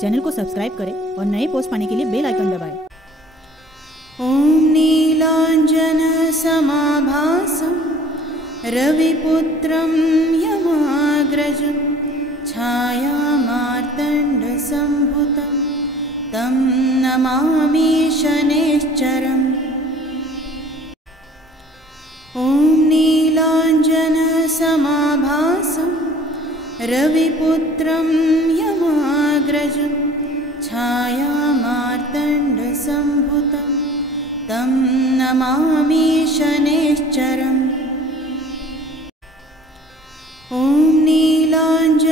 Channel को subscribe करें और नए पोस्ट पाने के लिए बेल आइकन दबाएं। ॐ नीलाञ्जनसमाभासं रविपुत्रं यमाग्रजं छायामार्तण्डसम्भुतं तं नमामि शनैश्चरम्। ॐ नीलाञ्जनसमाभासं रविपुत्रं यमाग्रजं छायामार्तण्डसम्भुतं तं नमामि शनैश्चरम्। ॐ नीलाञ्जनसमाभासं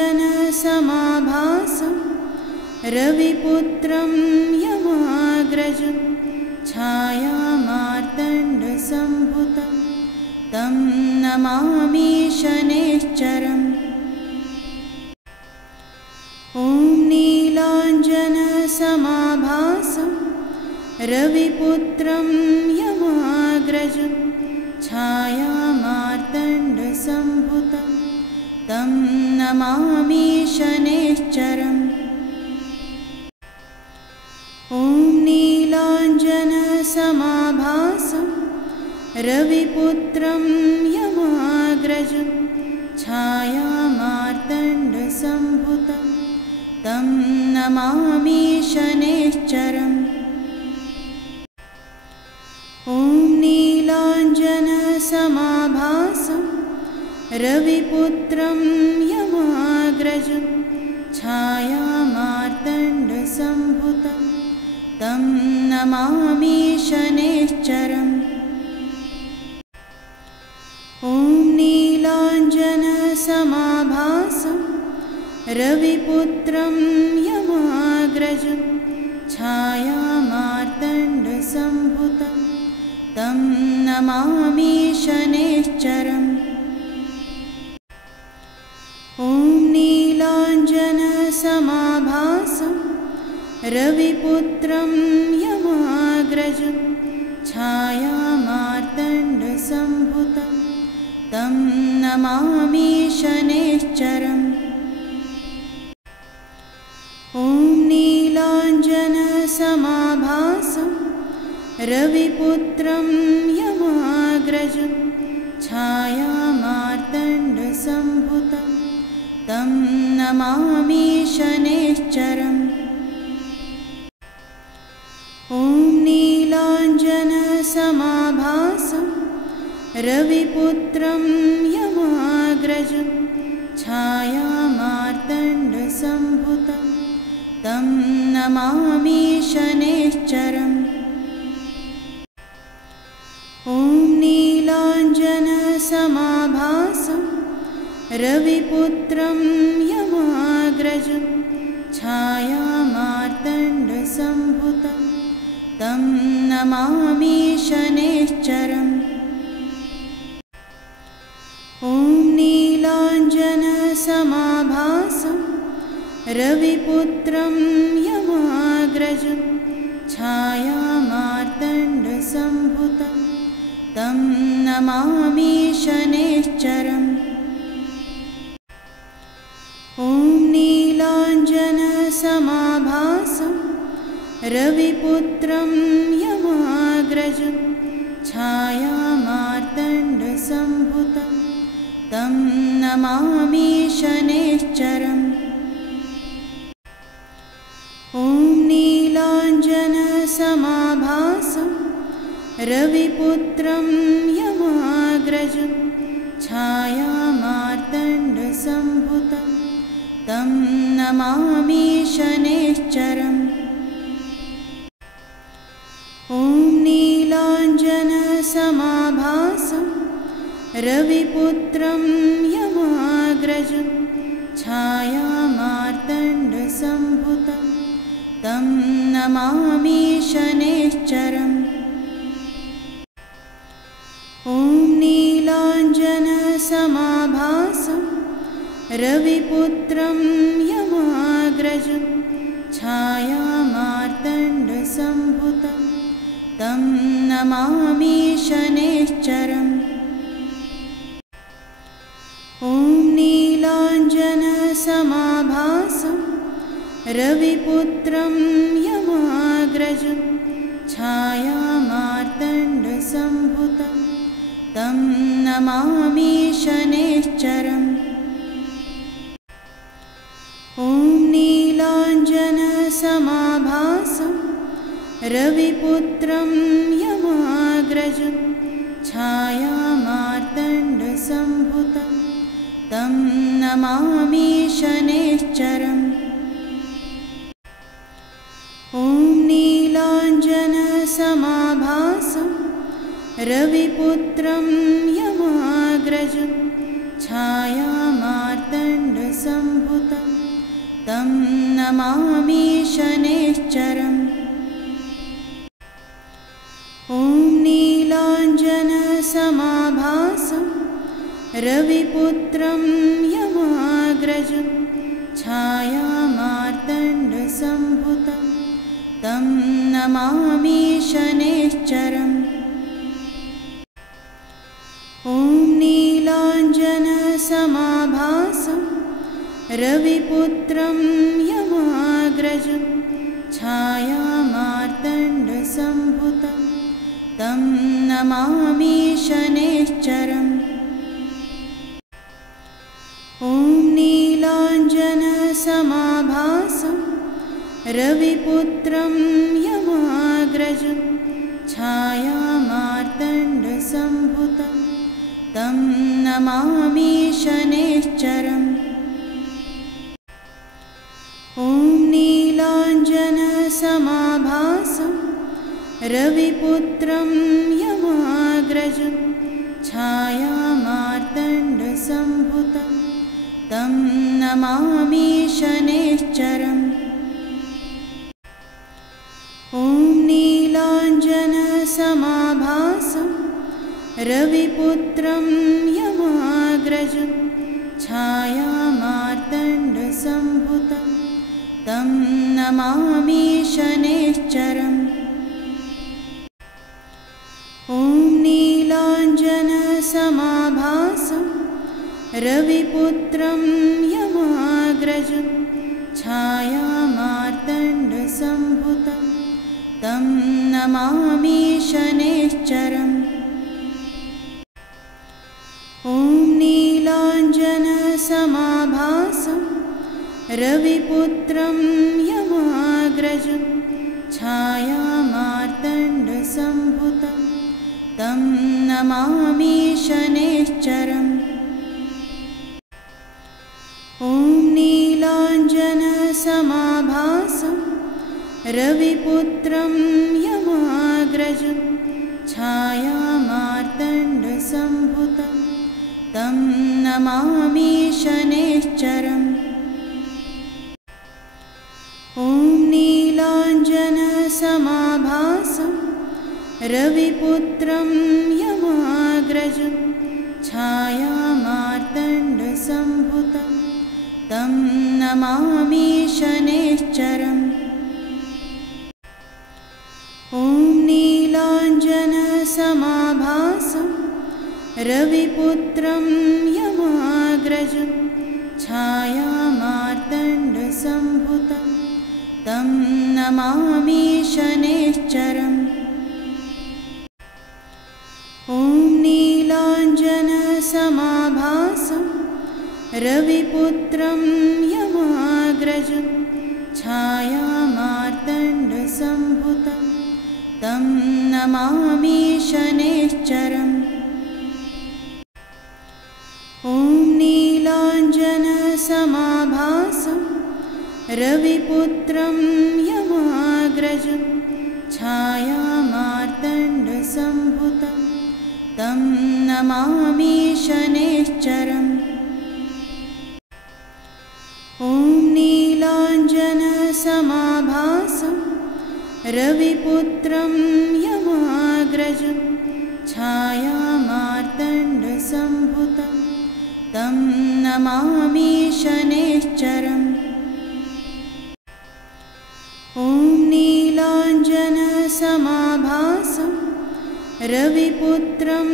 रविपुत्रं यमाग्रजं छायामार्तण्डसम्भुतं तं नमामि शनैश्चरम्। ॐ नीलाञ्जनसमाभासं रविपुत्रं यमाग्रजं छायामार्तण्डसम्भुतं तं नमामि शनैश्चरम्। ॐ नीलाञ्जनसमाभासं रविपुत्रं यमाग्रजं छायामार्तण्डसम्भुतं तं नमामि शनैश्चरम्। ॐ नीलाञ्जनसमाभासं रविपुत्रं यमाग्रजं छायामार्तण्डसम्भुतं तं नमामि शनैश्चरम्। ॐ नीलाञ्जनसमाभासं रविपुत्रं यमाग्रजं छायामार्तण्डसम्भुतं तं नमामि शनैश्चरम्। ॐ नीलाञ्जनसमाभासं रविपुत्रं यमाग्रजं छायामार्तण्डसम्भुतं तं नमामि शनैश्चरम्। ॐ नीलाञ्जनसमाभासं रविपुत्रं यमाग्रजं छायामार्तण्डसम्भुतं तं नमामि शनैश्चरम्। ॐ नीलाञ्जनसमाभासं रविपुत्रं यमाग्रजं छायामार्तण्डसम्भुतं तं नमामि शनैश्चरम्। ॐ नीलाञ्जनसमाभासं रविपुत्रं यमाग्रजं छायामार्तण्डसम्भुतं तं नमामि शनैश्चरम्। ॐ नीलाञ्जनसमाभासं रविपुत्रं यमाग्रजं छायामार्तण्डसम्भुतं तं नमामि शनैश्चरम्। ॐ नीलाञ्जनसमाभासं रविपुत्रं यमाग्रजं छायामार्तण्डसम्भुतं तं नमामि शनैश्चरम्। ॐ नीलाञ्जनसमाभासं रविपुत्रं यमाग्रजं छायामार्तण्डसम्भुतं तं नमामि शनैश्चरम्। ॐ नीलाञ्जनसमाभासं रविपुत्रं यमाग्रजं छायामार्तण्डसम्भुतं तं नमामि शनैश्चरम्। ॐ नीलाञ्जनसमाभासं रविपुत्रं यमाग्रजं छायामार्तण्डसम्भुतं तं नमामि शनैश्चरम्। ॐ नीलाञ्जनसमाभासं रविपुत्रं यमाग्रजं छायामार्तण्डसम्भुतं तं नमामि शनैश्चरम्। ॐ नीलाञ्जनसमाभासं रविपुत्रं यमाग्रजं छायामार्तण्डसम्भुतं तं नमामि शनैश्चरम्। ॐ नीलाञ्जनसमाभासं रविपुत्रं यमाग्रजं छायामार्तण्डसम्भुतं तं नमामि शनैश्चरम्। ॐ नीलाञ्जनसमाभासं रविपुत्रं यमाग्रजं छायामार्तण्डसम्भुतं तं नमामि शनैश्चरम्। ॐ नीलाञ्जनसमाभासं रविपुत्रं यमाग्रजं छायामार्तण्डसम्भुतं तं नमामि शनैश्चरम्। ॐ नीलाञ्जनसमाभासं रविपुत्रं यमाग्रजं छायामार्तण्डसम्भुतं तं नमामि शनैश्चरम्। ॐ नीलाञ्जनसमाभासं रविपुत्रं यमाग्रजं छायामार्तण्डसम्भुतं तं नमामि शनैश्चरम्। ॐ नीलाञ्जनसमाभासं रविपुत्रं यमाग्रजं छायामार्तण्डसम्भुतं तं नमामि शनैश्चरम्। ॐ नीलाञ्जनसमाभासं रविपुत्रं यमाग्रजं छायामार्तण्डसम्भुतं तं नमामि शनैश्चरम्। ॐ नीलाञ्जनसमाभासं रविपुत्रं यमाग्रजं छायामार्तण्डसम्भुतं तं नमामि शनैश्चरम्। ॐ नीलाञ्जनसमाभासं रविपुत्रं यमाग्रजं छायामार्तण्डसम्भुतं तं नमामि शनैश्चरम्। ॐ नीलाञ्जनसमाभासं रविपुत्रं यमाग्रजं छायामार्तण्डसम्भुतं तं नमामि शनैश्चरम्। ॐ नीलाञ्जनसमाभासं रविपुत्रं यमाग्रजं छायामार्तण्डसम्भुतं तं नमामि शनैश्चरम्। ॐ नीलाञ्जनसमाभासं रविपुत्रं यमाग्रजं छायामार्तण्डसम्भुतं तं नमामि शनैश्चरम्। ॐ नीलाञ्जनसमाभासं रविपुत्रं यमाग्रजं छायामार्तण्डसम्भुतं तं नमामि शनैश्चरम्। ॐ नीलाञ्जनसमाभासं रविपुत्रं यमाग्रजं छायामार्तण्डसम्भुतं तं नमामि शनैश्चरम्। ॐ नीलाञ्जनसमाभासं रविपुत्रं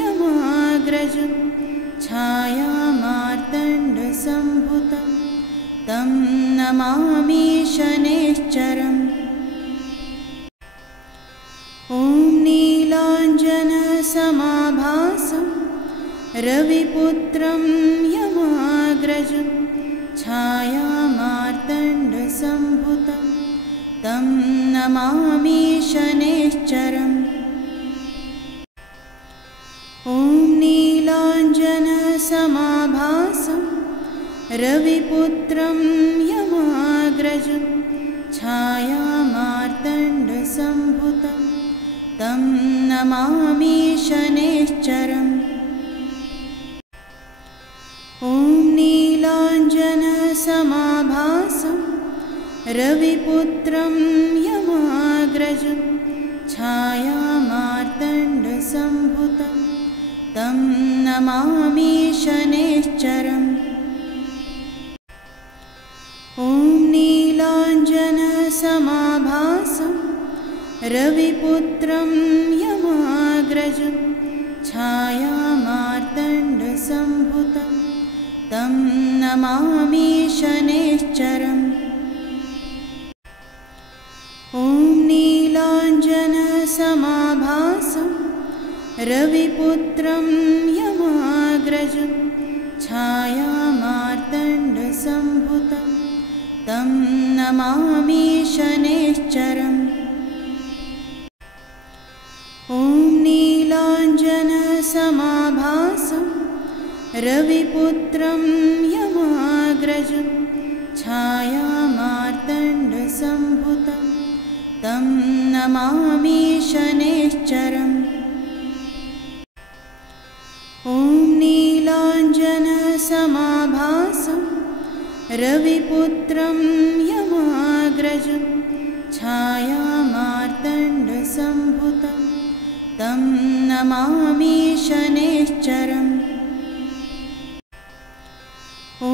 यमाग्रजं छायामार्तण्डसम्भुतं तं नमामि शनैश्चरम्। ॐ नीलाञ्जनसमाभासं रविपुत्रं यमाग्रजं छायामार्तण्डसम्भुतं तं नमामि शनैश्चरम्। ॐ नीलाञ्जनसमाभासं रविपुत्रं यमाग्रजं छायामार्तण्डसम्भुतं तं नमामि शनैश्चरम्। ॐ नीलाञ्जनसमाभासं रविपुत्रं यमाग्रजं छायामार्तण्डसम्भुतं तं नमामि शनैश्चरम्। ॐ नीलाञ्जनसमाभासं रविपुत्रं यमाग्रजं छायामार्तण्डसम्भुतं तं नमामि शनैश्चरम्। ॐ नीलाञ्जनसमाभासं रविपुत्रं यमाग्रजं छायामार्तण्डसम्भुतं तं नमामि शनैश्चरम्। ॐ नीलाञ्जनसमाभासं रविपुत्रं यमाग्रजं छायामार्तण्डसम्भुतं तं नमामि शनैश्चरम्। ॐ नीलाञ्जनसमाभासं रविपुत्रं यमाग्रजं छायामार्तण्डसम्भुतं तं नमामि शनैश्चरम्। ॐ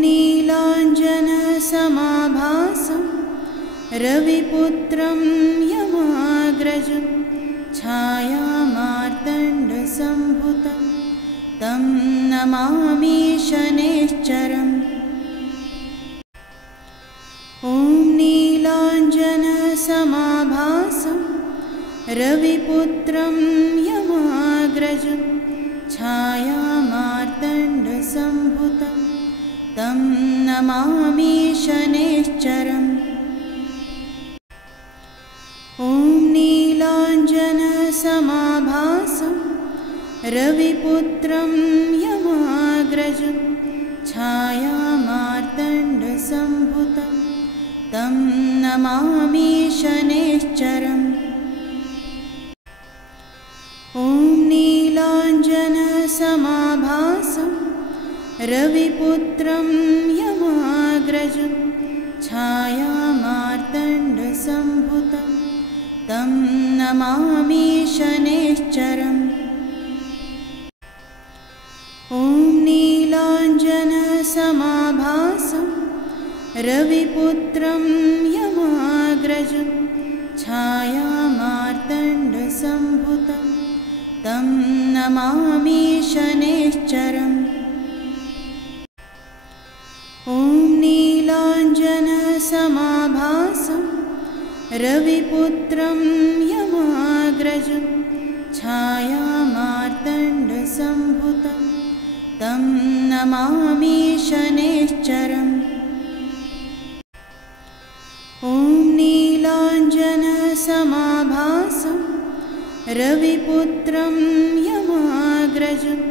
नीलाञ्जनसमाभासं रविपुत्रं यमाग्रजं छायामार्तण्डसम्भुतं तं नमामि शनैश्चरम्। ॐ नीलाञ्जनसमाभासं रविपुत्रं यमाग्रजं छायामार्तण्डसम्भुतं तं नमामि शनैश्चरम्। ॐ नीलाञ्जनसमाभासं रविपुत्रं यमाग्रजं छायामार्तण्डसम्भुतं तं नमामि शनैश्चरम्। ॐ नीलाञ्जनसमाभासं रविपुत्रं यमाग्रजं छायामार्तण्डसम्भुतं तं नमामि शनैश्चरम्। ॐ नीलाञ्जनसमाभासं रविपुत्रं यमाग्रजं छायामार्तण्डसम्भुतं तं नमामि शनैश्चरम्। ॐ नीलाञ्जनसमाभासं रविपुत्रं यमाग्रजं छायामार्तण्डसम्भुतं तं नमामि शनैश्चरम्। ॐ नीलाञ्जनसमाभासं रविपुत्रं यमाग्रजं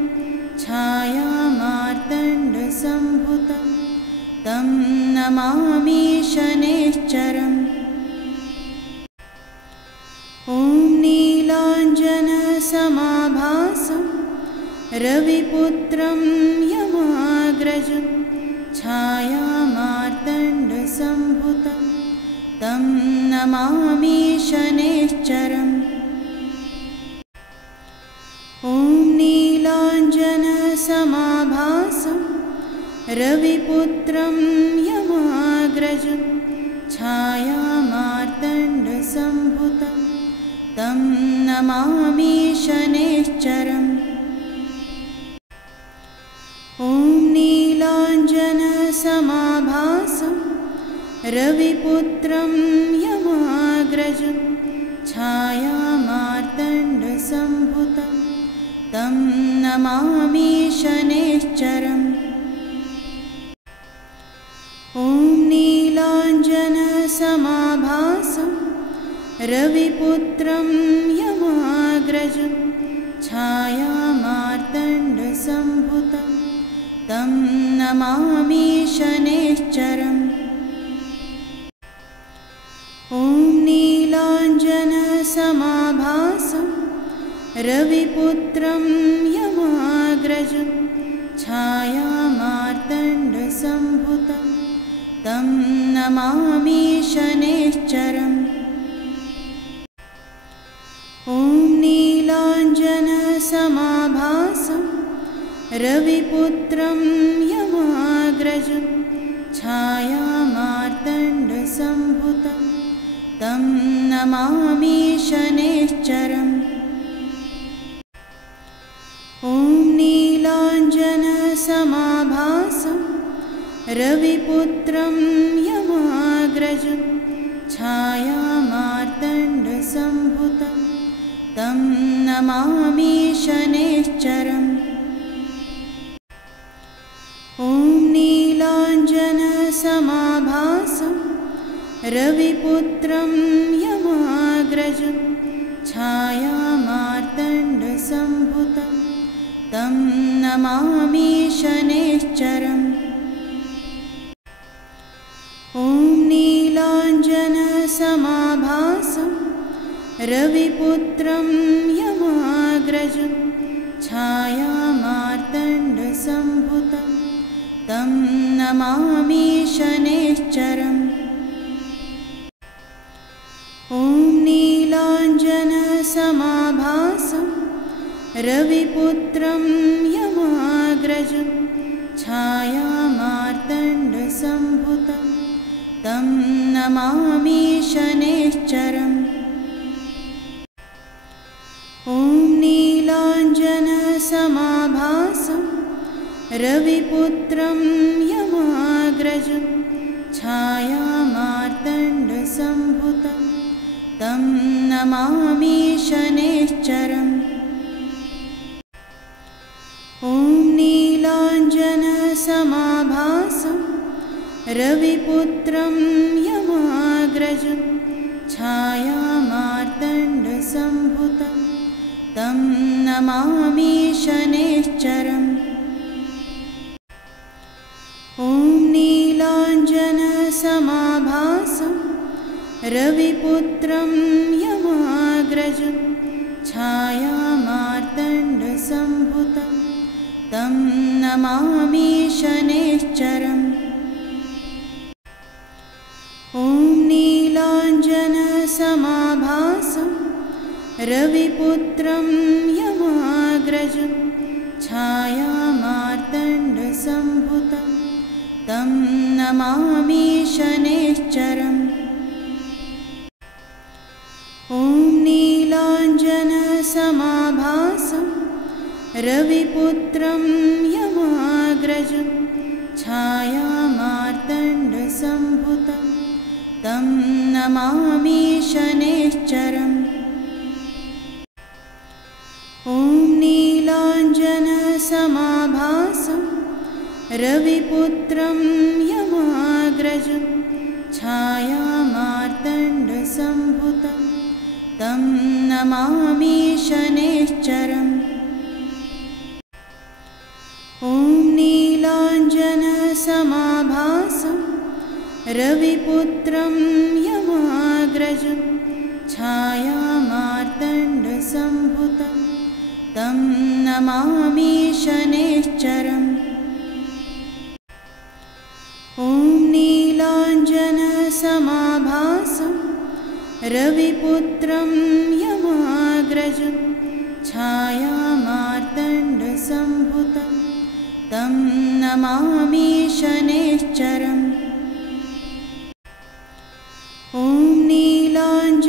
छायामार्तण्डसम्भुतं तं नमामि शनैश्चरम्। ॐ नीलाञ्जनसमाभासं रविपुत्रं यमाग्रजं छायामार्तण्डसम्भुतं तं नमामि शनैश्चरम्। ॐ नीलाञ्जनसमाभासं रविपुत्रं यमाग्रजं छायामार्तण्डसम्भुतं तं नमामि शनैश्चरम्। ॐ नीलाञ्जनसमाभासं रविपुत्रं यमाग्रजं छायामार्तण्डसम्भुतं तं नमामि शनैश्चरम्। ॐ नीलाञ्जनसमाभासं रविपुत्रं यमाग्रजं छायामार्तण्डसम्भुतं तं नमामि शनैश्चरम्। ॐ नीलाञ्जनसमाभासं रविपुत्रं यमाग्रजं छायामार्तण्डसम्भुतं तं नमामि शनैश्चरम्। ॐ नीलाञ्जनसमाभासं रविपुत्रं यमाग्रजं छायामार्तण्डसम्भुतं तं नमामि शनैश्चरम्। ॐ नीलाञ्जनसमाभासं रविपुत्रं यमाग्रजं छायामार्तण्डसम्भुतं तं नमामि शनैश्चरम्। ॐ नीलाञ्जनसमाभासं रविपुत्रं यमाग्रजं छायामार्तण्डसम्भुतं तं नमामि शनैश्चरम्। ॐ नीलाञ्जनसमाभासं रविपुत्रं यमाग्रजं छायामार्तण्डसम्भुतं तं नमामि शनैश्चरम्। ॐ नीलाञ्जनसमाभासं रविपुत्रं यमाग्रजं छायामार्तण्डसम्भुतं तं नमामि शनैश्चरम्। ॐ नीलाञ्जनसमाभासं रविपुत्रं यमाग्रजं छायामार्तण्डसम्भुतं तं नमामि शनैश्चरम्। ॐ नीलाञ्जनसमाभासं रविपुत्रं यमाग्रजं छायामार्तण्डसम्भुतं तं नमामि शनैश्चरम्। ॐ नीलाञ्जनसमाभासं रविपुत्रं यमाग्रजं छायामार्तण्डसम्भुतं तं नमामि शनैश्चरम्। ॐ नीलाञ्जनसमाभासं रविपुत्रं यमाग्रजं छायामार्तण्डसम्भुतं तं नमामि शनैश्चरम्। ॐ नीलाञ्जनसमाभासं रविपुत्रं यमाग्रजं छायामार्तण्डसम्भुतं तं नमामि शनैश्चरम्। ॐ नीलाञ्जनसमाभासं रविपुत्रं यमाग्रजं छायामार्तण्डसम्भुतं तं नमामि शनैश्चरम्। ॐ नीलाञ्जनसमाभासं रविपुत्रं यमाग्रजं छायामार्तण्डसम्भुतं तं नमामि शनैश्चरम्। ॐ नीलाञ्जनसमाभासं रविपुत्रं यमाग्रजं छायामार्तण्डसम्भुतं तं नमामि शनैश्चरम्। ॐ नीलाञ्जनसमाभासं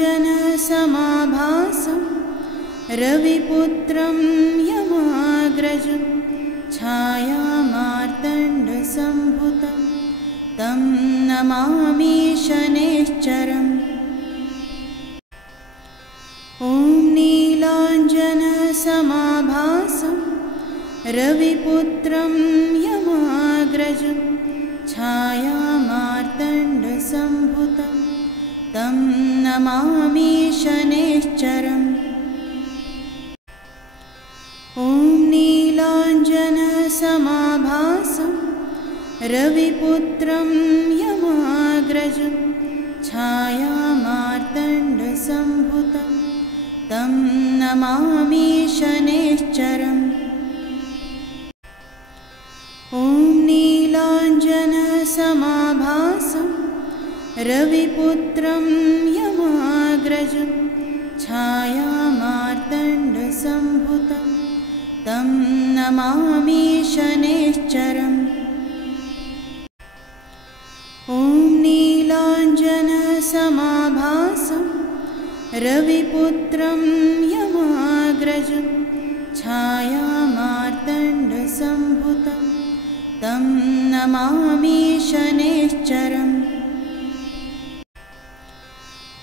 रविपुत्रं यमाग्रजं छायामार्तण्डसम्भुतं तं नमामि शनैश्चरम्। ॐ नीलाञ्जनसमाभासं रविपुत्रं यमाग्रजं छायामार्तण्डसम्भुतं तं नमामि शनैश्चरम्। ॐ नीलाञ्जनसमाभासं रविपुत्रं यमाग्रजं छायामार्तण्डसम्भुतं तं नमामि शनैश्चरम्। ॐ नीलाञ्जनसमाभासं रविपुत्रं यमाग्रजं छायामार्तण्डसम्भुतं तं नमामि शनैश्चरम्। ॐ नीलाञ्जनसमाभासं रविपुत्रं यमाग्रजं छायामार्तण्डसम्भुतं तं नमामि शनैश्चरम्।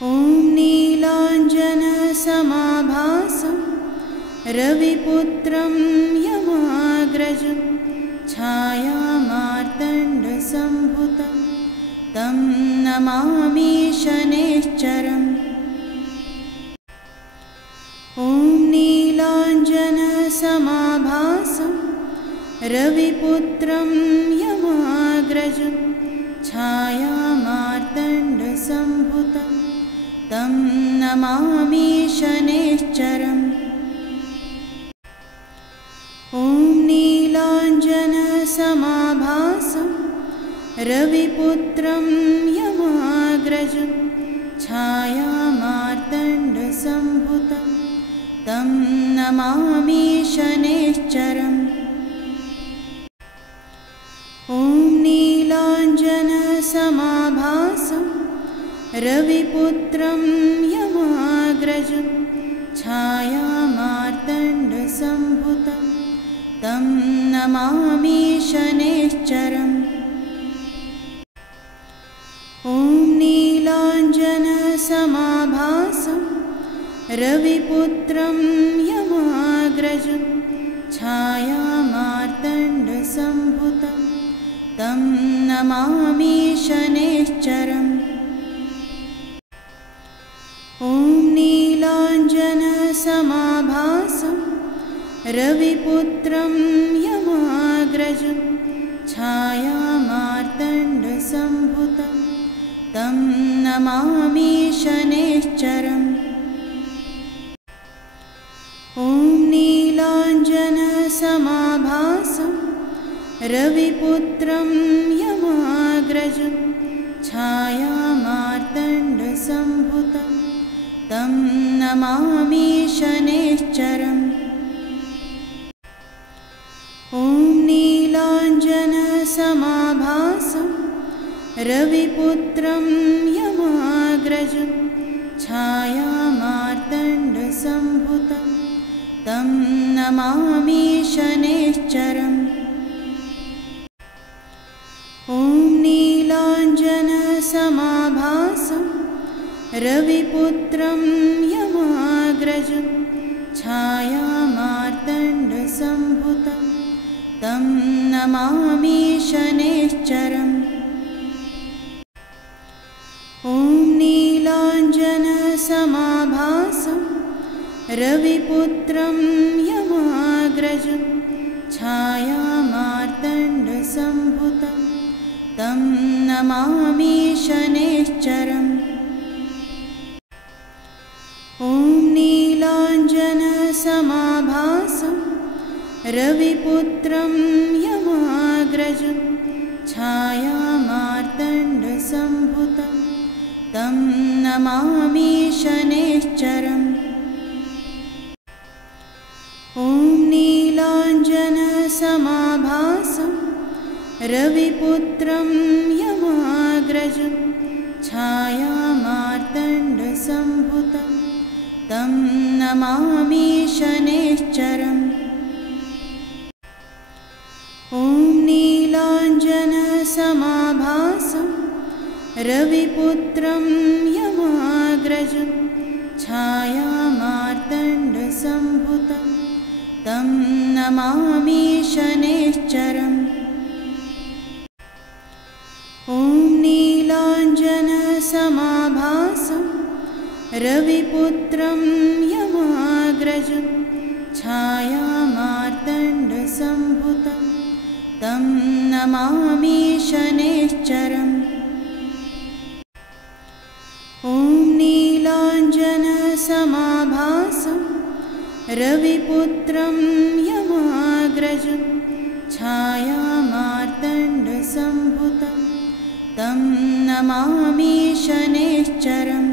ॐ नीलाञ्जनसमाभासं रविपुत्रं यमाग्रजं छायामार्तण्डसम्भुतं तं नमामि शनैश्चरम्। ॐ नीलाञ्जनसमाभासं रविपुत्रं यमाग्रजं छायामार्तण्डसम्भुतं तं नमामि शनैश्चरम्। ॐ नीलाञ्जनसमाभासं रविपुत्रं यमाग्रजं छायामार्तण्डसम्भुतं तं नमामि शनैश्चरम्। ॐ नीलाञ्जनसमाभासं रविपुत्रं यमाग्रजं छायामार्तण्डसम्भुतं तं नमामि शनैश्चरम्। ॐ नीलाञ्जनसमाभासं रविपुत्रं यमाग्रजं छायामार्तण्डसम्भुतं तं नमामि शनैश्चरम्। ॐ नीलाञ्जनसमाभासं रविपुत्रं यमाग्रजं छायामार्तण्डसम्भुतं तं नमामि शनैश्चरम्। ॐ नीलाञ्जनसमाभासं रविपुत्रं यमाग्रजं छायामार्तण्डसम्भुतं तं नमामि शनैश्चरम्। ॐ नीलाञ्जनसमाभासं रविपुत्रं यमाग्रजं छायामार्तण्डसम्भुतं तं नमामि शनैश्चरम्। ॐ नीलाञ्जनसमाभासं रविपुत्रं यमाग्रजं छायामार्तण्डसम्भुतं तं नमामि शनैश्चरम्। ॐ नीलाञ्जनसमाभासं रविपुत्रं यमाग्रजं छायामार्तण्डसम्भुतं तं नमामि शनैश्चरम्। ॐ नीलाञ्जनसमाभासं रविपुत्रं यमाग्रजं छायामार्तण्डसम्भुतं तं नमामि शनैश्चरम्। ॐ नीलाञ्जनसमाभासं रविपुत्रं यमाग्रजं छायामार्तण्डसम्भुतं तं नमामि शनैश्चरम्। ॐ नीलाञ्जनसमाभासं रविपुत्रं यमाग्रजं छायामार्तण्डसम्भुतं तं नमामि शनैश्चरम्। ॐ नीलाञ्जनसमाभासं रविपुत्रं यमाग्रजं छायामार्तण्डसम्भुतं तं नमामि शनैश्चरम्। ॐ नीलाञ्जनसमाभासं रविपुत्रं यमाग्रजं छायामार्तण्डसम्भुतं तं नमामि शनैश्चरम्।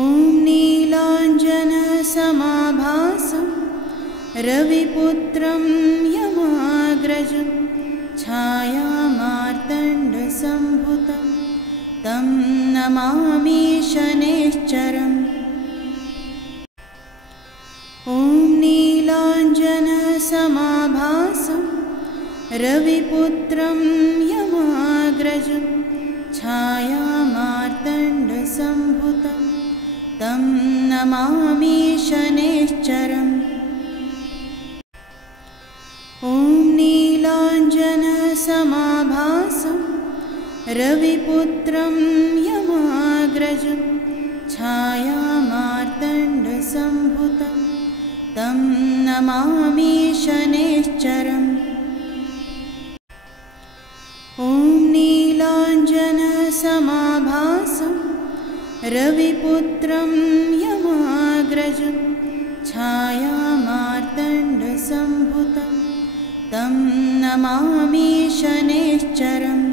ॐ नीलाञ्जनसमाभासं रविपुत्रं यमाग्रजं छायामार्तण्डसम्भुतं तं नमामि शनैश्चरम्। ॐ नीलाञ्जनसमाभासं रविपुत्रं यमाग्रजं छायामार्तण्डसम्भुतं तं नमामि शनैश्चरम्। ॐ नीलाञ्जनसमाभासं रविपुत्रं यमाग्रजं छायामार्तण्डसम्भुतं तं नमामि शनैश्चरम्। ॐ नीलाञ्जनसमाभासं रविपुत्रं यमाग्रजं छायामार्तण्डसम्भुतं तं नमामि शनैश्चरम्।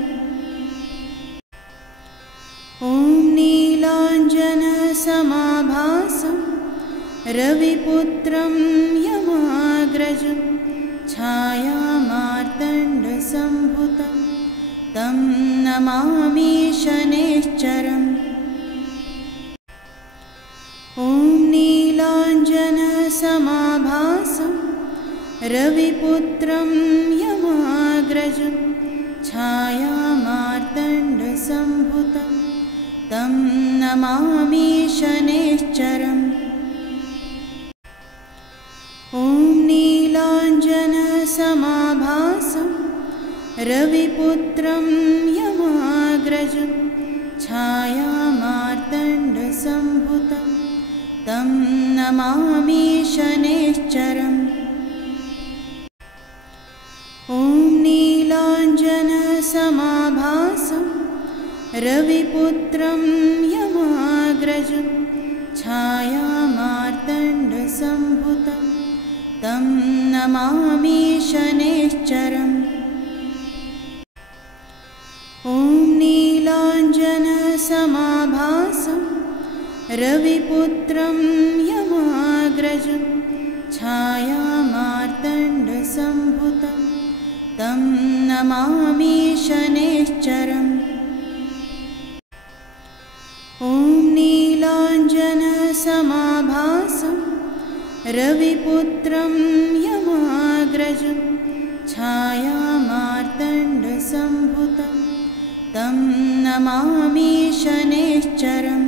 ॐ नीलाञ्जनसमाभासं रविपुत्रं यमाग्रजं छायामार्तण्डसम्भुतं तं नमामि शनैश्चरम्। ॐ नीलाञ्जनसमाभासं रविपुत्रं यमाग्रजं छायामार्तण्डसम्भुतं तं नमामि शनैश्चरम्। ॐ नीलाञ्जनसमाभासं रविपुत्रं यमाग्रजं छायामार्तण्डसम्भुतं तं नमामि शनैश्चरम्। ॐ नीलाञ्जनसमाभासं रविपुत्रं यमाग्रजं छायामार्तण्डसम्भुतं तं नमामि शनैश्चरम्। ॐ नीलाञ्जनसमाभासं रविपुत्रं यमाग्रजं छायामार्तण्डसम्भुतं तं नमामि शनैश्चरम्। ॐ नीलाञ्जनसमाभासं रविपुत्रं यमाग्रजं छायामार्तण्डसम्भुतं तं नमामि शनैश्चरम्।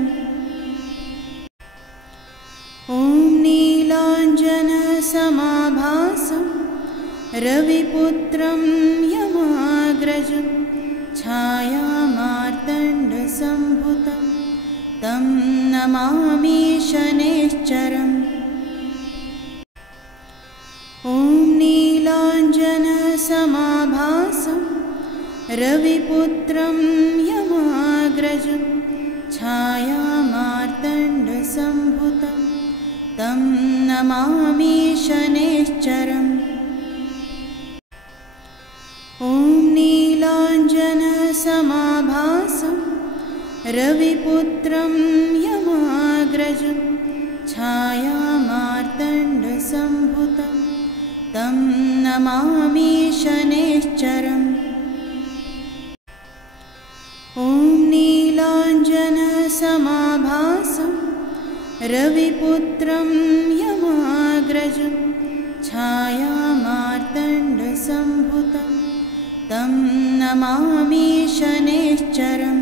ॐ नीलाञ्जनसमाभासं रविपुत्रं यमाग्रजं छायामार्तण्डसम्भुतं तं नमामि शनैश्चरम्। ॐ नीलाञ्जनसमाभासं रविपुत्रं यमाग्रजं छायामार्तण्डसम्भुतं तं नमामि शनैश्चरम्। ॐ नीलाञ्जनसमाभासं रविपुत्रं यमाग्रजं छायामार्तण्डसम्भुतं तं नमामि शनैश्चरम्। ॐ नीलाञ्जनसमाभासं रविपुत्रं यमाग्रजं छायामार्तण्डसम्भुतं तं नमामि शनैश्चरम्।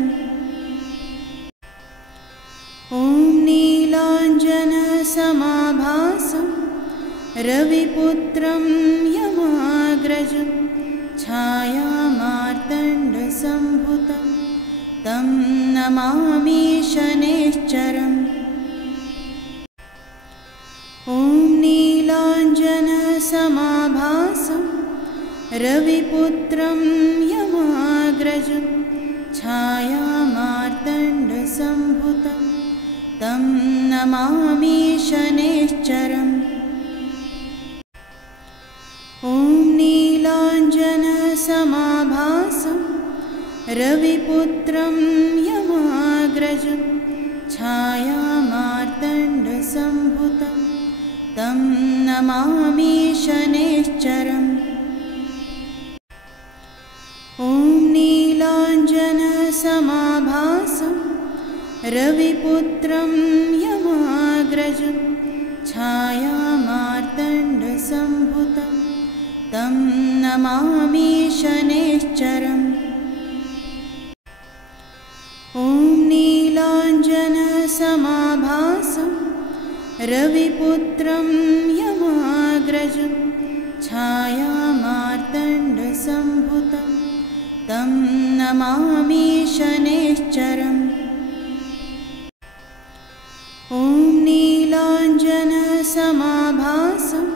ॐ नीलाञ्जनसमाभासं रविपुत्रं यमाग्रजं छायामार्तण्डसम्भुतं तं नमामि शनैश्चरम्। ॐ नीलाञ्जनसमाभासं रविपुत्रं यमाग्रजं छायामार्तण्डसम्भुतं तं नमामि शनैश्चरम्। ॐ नीलाञ्जनसमाभासं रविपुत्रं यमाग्रजं छायामार्तण्डसम्भुतं तं नमामि शनैश्चरम्। ॐ नीलाञ्जनसमाभासं रविपुत्रं यमाग्रजं छायामार्तण्डसम्भुतं तं नमामि शनैश्चरम्। ॐ नीलाञ्जनसमाभासं रविपुत्रं यमाग्रजं छायामार्तण्डसम्भुतं तं नमामि शनैश्चरम्। ॐ नीलाञ्जनसमाभासं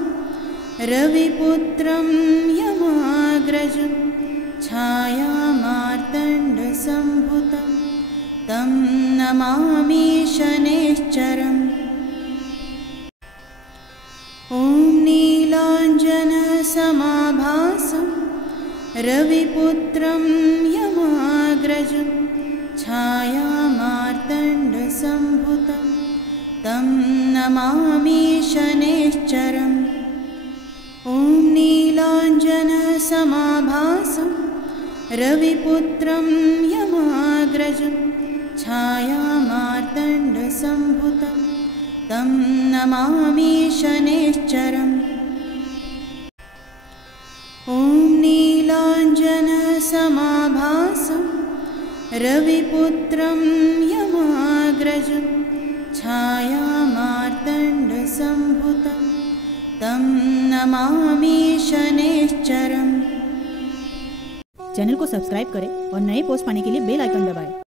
रविपुत्रं यमाग्रजं छायामार्तण्डसम्भुतं तं नमामि शनैश्चरम्। ॐ नीलाञ्जनसमाभासं रविपुत्रं यमाग्रजं छायामार्तण्डसम्भुतं तं नमामि शनैश्चरम्। ॐ नीलाञ्जनसमाभासं रविपुत्रं यमाग्रजं छायामार्तण्डसम्भुतं तं नमामि शनैश्चरम्। ॐ नीलाञ्जनसमाभासं रविपुत्रं यमाग्रजं छायामार्तण्डसम्भुतं तं नमामि शनैश्चरम्। चैनल को सब्सक्राइब करें और नए पोस्ट पाने के लिए बेल आइकन दबाएं।